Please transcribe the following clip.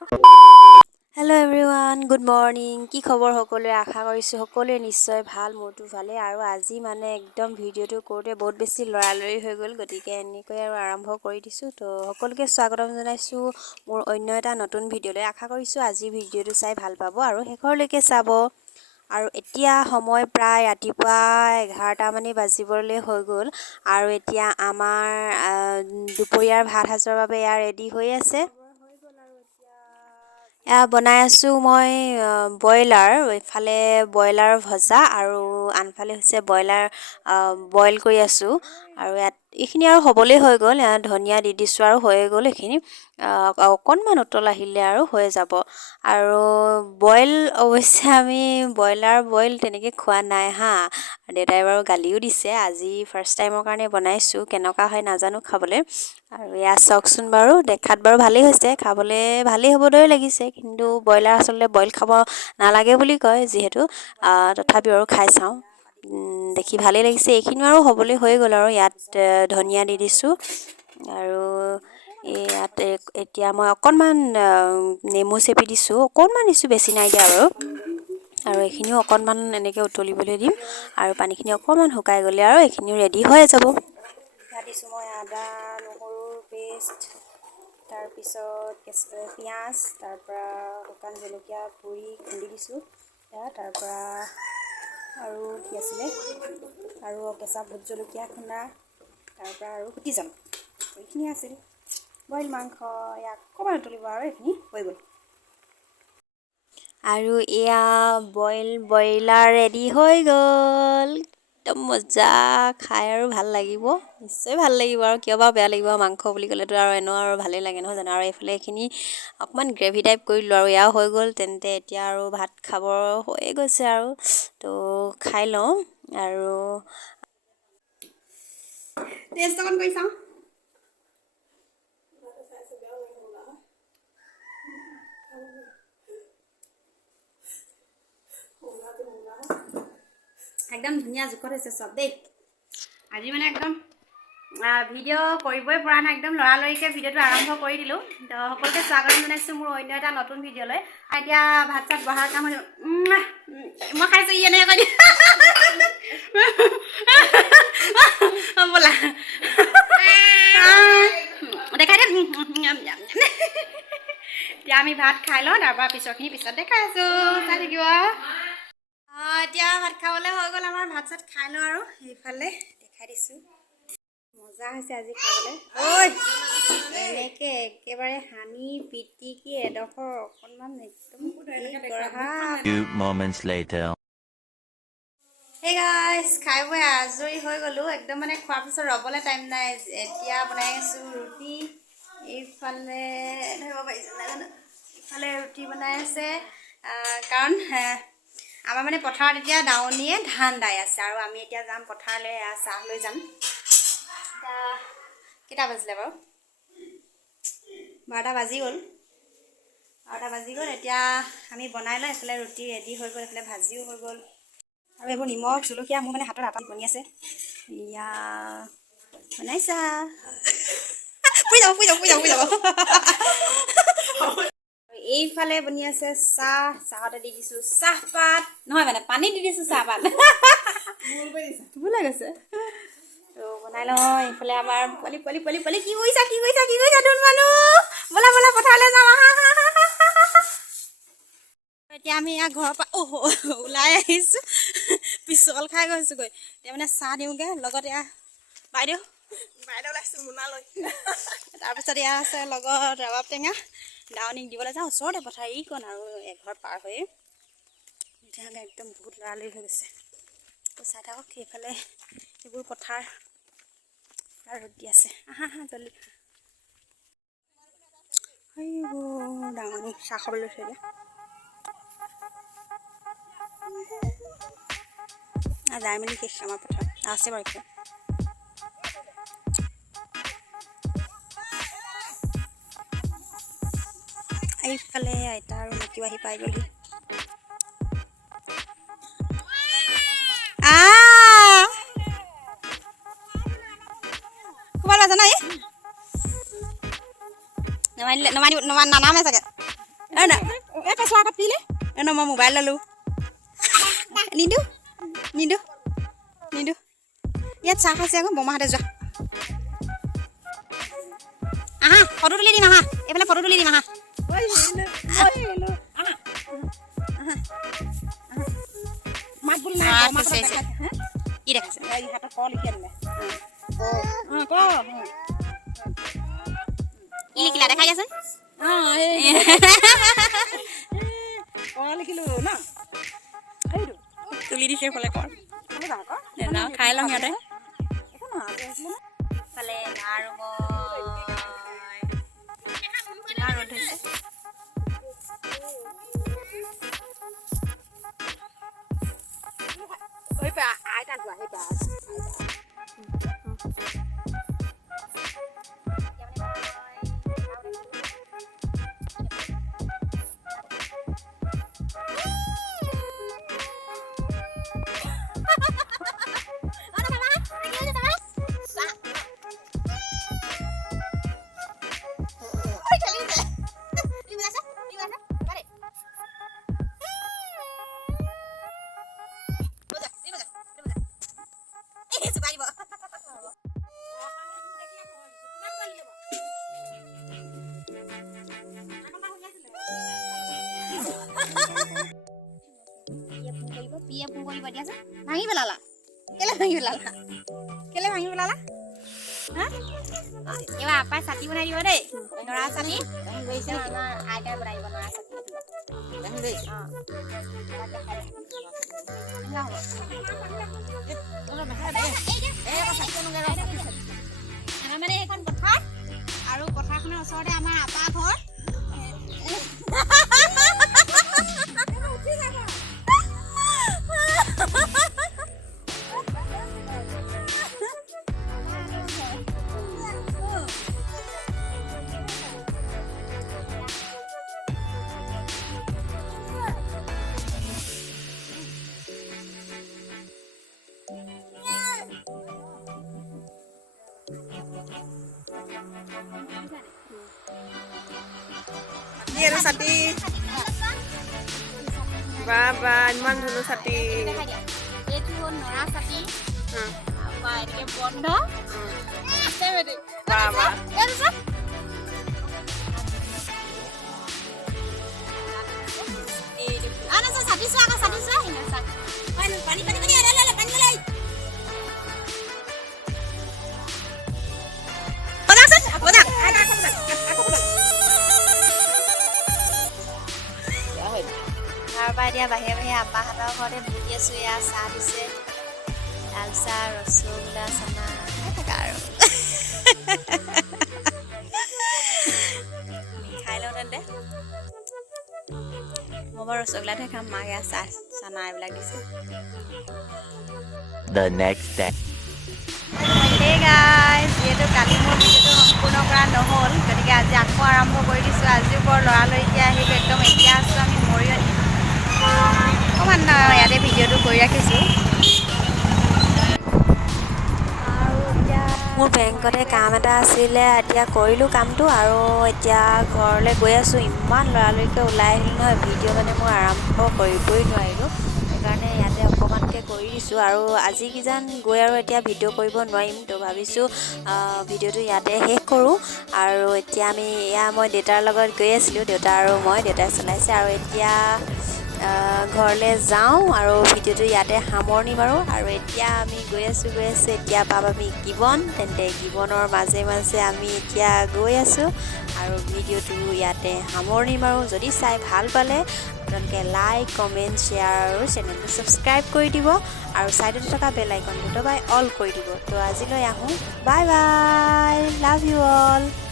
Hello' everyone, good morning. কি খবৰ সকলোৰে? আশা কৰিছোঁ সকলোৰে নিশ্চয় ভাল, মোৰতো ভালেই। আৰু আজি মানে একদম ভিডিঅ'টো কৰোঁতে বহুত বেছি লৰালৰি হৈ গ'ল, গতিকে এনেকৈ আৰু আৰম্ভ কৰি দিছোঁ। তো সকলোকে স্বাগতম জনাইছোঁ মোৰ অন্য এটা নতুন ভিডিঅ'লৈ। আশা কৰিছোঁ আজি ভিডিঅ'টো চাই ভাল পাব আৰু শেষৰলৈকে চাব। আৰু এতিয়া সময় প্ৰায় ৰাতিপুৱা 11টামানেই বাজিবলৈ হৈ গ'ল। আৰু এতিয়া আমাৰ দুপৰীয়াৰ ভাত সাজৰ বাবে এয়া ৰেডি হৈ আছে। এয়া বনাই আছোঁ মই ব্ৰইলাৰ, এইফালে ব্ৰইলাৰ ভজা আৰু আনফালে হৈছে ব্ৰইলাৰ বইল কৰি আছোঁ। আৰু ইয়াত এইখিনি আৰু হ'বলেই হৈ গ'ল। ইয়াত ধনিয়া দি দিছোঁ আৰু হৈয়ে গ'ল এইখিনি। অকণমান উতল আহিলে আৰু হৈ যাব। আৰু বইল অৱশ্যে আমি ব্ৰইলাৰ বইল তেনেকৈ খোৱা নাই হা। দেউতাই বাৰু গালিও দিছে। আজি ফাৰ্ষ্ট টাইমৰ কাৰণে বনাইছোঁ, কেনেকুৱা হয় নাজানো খাবলৈ। আৰু এয়া চাওকচোন বাৰু, দেখাত বাৰু ভালেই হৈছে, খাবলৈ ভালেই হ'ব দৰে লাগিছে। কিন্তু ব্ৰইলাৰ আচলতে বইল খাব নালাগে বুলি কয় যিহেতু, তথাপিও আৰু খাই চাওঁ। দেখি ভালেই লাগিছে। এইখিনি আৰু হ'বলৈ হৈ গ'ল। আৰু ইয়াত ধনিয়া দি দিছোঁ। আৰু ইয়াত এতিয়া মই অকণমান নেমু চেপি দিছোঁ, অকণমান দিছোঁ, বেছি নাই দিয়া বাৰু। আৰু এইখিনিও অকণমান এনেকৈ উতলিবলৈ দিম। আৰু পানীখিনি অকণমান শুকাই গ'লে আৰু এইখিনিও ৰেডি হৈ যাব। ইয়াত দিছোঁ মই আদা নহৰুৰ পেষ্ট, তাৰপিছত পিঁয়াজ, তাৰপৰা শুকান জলকীয়া পুৰি খুন্দি দিছোঁ। তাৰপৰা আৰু কি আছিলে, আৰু কেঁচা ভোট জলকীয়া খুন্দা, তাৰপৰা আৰু কুটি জালুক, এইখিনি আছিল। বইল মাংস ইয়াক অকণমান উতলিব আৰু এইখিনি হৈ গ'ল। আৰু এয়া ব্ৰইলাৰ ৰেডি হৈ গ'ল। একদম মজা, খাই আৰু ভাল লাগিব, নিশ্চয় ভাল লাগিব। আৰু কিয় বাৰু বেয়া লাগিব, মাংস বুলি ক'লেতো আৰু এনেও আৰু ভালেই লাগে নহয় জানো। আৰু এইফালে এইখিনি অকণমান গ্ৰেভি টাইপ কৰি দিলোঁ আৰু এয়াও হৈ গ'ল। তেন্তে এতিয়া আৰু ভাত খাব হৈয়ে গৈছে আৰু, তো খাই লওঁ। আৰু টেষ্ট অকণ কৰি চাওঁ। একদম ধুনীয়া জোখত হৈছে চব দেই। আজি মানে একদম ভিডিঅ' কৰিবই পৰা নাই, একদম লৰালৰিকৈ ভিডিঅ'টো আৰম্ভ কৰি দিলোঁ। তো সকলোকে স্বাগতম জনাইছোঁ মোৰ অন্য এটা নতুন ভিডিঅ'লৈ। এতিয়া ভাত চাত বহাৰ কাম মই খাইছোঁ, ই এনেকৈ কৈ ব'লা দেখাই দে। এতিয়া আমি ভাত খাই লওঁ, তাৰপৰা পিছৰখিনি পিছত দেখাই আছোঁ, চাই থাকিব। এতিয়া ভাত খাবলৈ হৈ গ'ল আমাৰ, ভাত চাত খাই লওঁ আৰু সেইফালে দেখাই দিছোঁ। মজা হৈছে আজি খাবলৈ। ঐ এনেকৈ একেবাৰে সানি পিটিকি এডোখৰ অকণমান একদম Hey guys, খাই বৈ আজৰি হৈ গ'লোঁ। একদম মানে খোৱাৰ পিছত ৰ'বলৈ টাইম নাই। এতিয়া বনাই আছোঁ ৰুটি। এইফালে ধৰিব পাৰিছোঁ নাজানো, ইফালে ৰুটি বনাই আছে। কাৰণ আমাৰ মানে পথাৰত এতিয়া দাৱনীয়ে ধান দাই আছে। আৰু আমি এতিয়া যাম পথাৰলৈ, চাহ লৈ যাম। এতিয়া কেইটা বাজিলে বাৰু? 12টা বাজি গ'ল। 12টা বাজি গ'ল। এতিয়া আমি বনাই লওঁ। এইফালে ৰুটি ৰেডি হৈ গ'ল, এইফালে ভাজিও হৈ গ'ল। আৰু এইবোৰ নিমখ জলকীয়া মোৰ মানে হাতত আটাত বনি আছে। এয়া বনাইছা, শুই যাব। এইফালে বনি আছে চাহ, চাহতে দি দিছোঁ চাহপাত, নহয় মানে পানী দি দিছোঁ চাহপাত। ভুল গৈছে। তো বনাই লওঁ। এইফালে আমাৰ পোৱালি কি কৰিছা ধুন মানুহ, বলা পথাৰলৈ যাওঁ। এতিয়া আমি ইয়াৰ ঘৰৰ পৰা ওলাই আহিছোঁ, পিছল খাই গৈছোঁগৈ। এতিয়া মানে চাহ দিওঁগৈ, লগত এয়া বাইদেউ ওলাইছোঁ মোনা লৈ। তাৰপিছত এয়া আছে লগত ৰবাব টেঙা, দাৱনীক দিবলৈ যাওঁ। ওচৰতে পথাৰ এইকণ আৰু এঘৰ পাৰ হৈয়ে। তেতিয়াহ'লে একদম বহুত লৰালৰি হৈ গৈছে। তো চাই থাকক, সেইফালে এইবোৰ পথাৰ ৰ'দ দি আছে। আহা জল্দি। সেইবোৰ দাৱনী চাহ খাবলৈ লৈছে এতিয়া। যাই মেলি শেষ আমাৰ পথাৰ আছে বাৰু এতিয়া। এইফালে আইতা আৰু মাতিও আহি পাই গ'লহি। ক'ৰবাত আছে নাই? নানামে চাগে। না এই পেছলা এটা পিলে এনে মই মোবাইল ললো নিদু নিদু নিদু ইয়াত চাহ খাইছে আকৌ বমাহঁতে যোৱা আহা ফটো তুলি দিম আহা এইফালে ফটো তুলি দিম আহা মাত বুলি নাই কি দেখাইছে হাতত ক লিখি আনিলে ক কি লিখিলা দেখাই দিয়াচোন ক লিখিলো ন তুলি দিছে ফলে কৰ খাই লওঁ সিহঁতে ফালে আৰু মই ৰ'দ হৈছে আইতা যোৱা সেইটা ভাঙি পেলালা কেলে ভাঙি পেলালা কেলে ভাঙি পেলালা এবাৰ আপাই চাটি বনাই দিব দেই নৰা চাটি আমাৰ আইতাই বনাই দিব নৰা চাটি আমাৰ মানে এইখন পথাৰ আৰু পথাৰখনৰ ওচৰতে আমাৰ আপা ঘৰ Ini sati. Baba, iman dulu sati. Itu nora sati. Apa ini bondo? Baba. Ana sa sati sa ini sa. Pani ada pani lagi. তাৰপৰা এতিয়া বাহিৰে বাহিৰে আপাহঁতৰ ঘৰতে বহি আছোঁ এয়া চাহ দিছে লাল চাহ ৰসগোল্লা চানা থকা আৰু খাই লওঁ তেন্তে মই বাৰু ৰসগোল্লাটোহে খাম মাক এয়া চাহ চানা এইবিলাক দিছে The next day. Hey guys, যিহেতু কালি মোৰ ভিডিঅ'টো সম্পূৰ্ণ কৰা নহ'ল গতিকে আজি আকৌ আৰম্ভ কৰি দিছোঁ আজিও বৰ লৰালৰিকৈ আহিলোঁ একদম এতিয়া আছোঁ আমি মৰিয়নি অকণমান ইয়াতে ভিডিঅ'টো কৰি ৰাখিছোঁ আৰু এতিয়া মোৰ বেংকতে কাম এটা আছিলে এতিয়া কৰিলোঁ কামটো আৰু এতিয়া ঘৰলৈ গৈ আছোঁ ইমান লৰালৰিকৈ ওলাই আহিলোঁ নহয় ভিডিঅ' মানে মই আৰম্ভ কৰিবই নোৱাৰিলোঁ সেইকাৰণে ইয়াতে অকণমানকৈ কৰি দিছোঁ আৰু আজি কিজান গৈ আৰু এতিয়া ভিডিঅ' কৰিব নোৱাৰিম তো ভাবিছোঁ ভিডিঅ'টো ইয়াতে শেষ কৰোঁ আৰু এতিয়া আমি মই দেউতাৰ লগত গৈ আছিলোঁ দেউতা আৰু মই দেউতাই চলাইছে আৰু এতিয়া ঘৰলৈ যাওঁ আৰু ভিডিঅ'টো ইয়াতে সামৰণি মাৰোঁ আৰু এতিয়া আমি গৈ আছোঁ এতিয়া পাম আমি গিবন তেন্তে গিবনৰ মাজে মাজে আমি এতিয়া গৈ আছোঁ আৰু ভিডিঅ'টো ইয়াতে সামৰণি মাৰোঁ যদি চাই ভাল পালে আপোনালোকে লাইক কমেণ্ট শ্বেয়াৰ আৰু চেনেলটো ছাবস্ক্ৰাইব কৰি দিব আৰু ছাইডতে থকা বেল আইকনটো দবাই অল কৰি দিব তো আজিলৈ আহোঁ bye bye love you all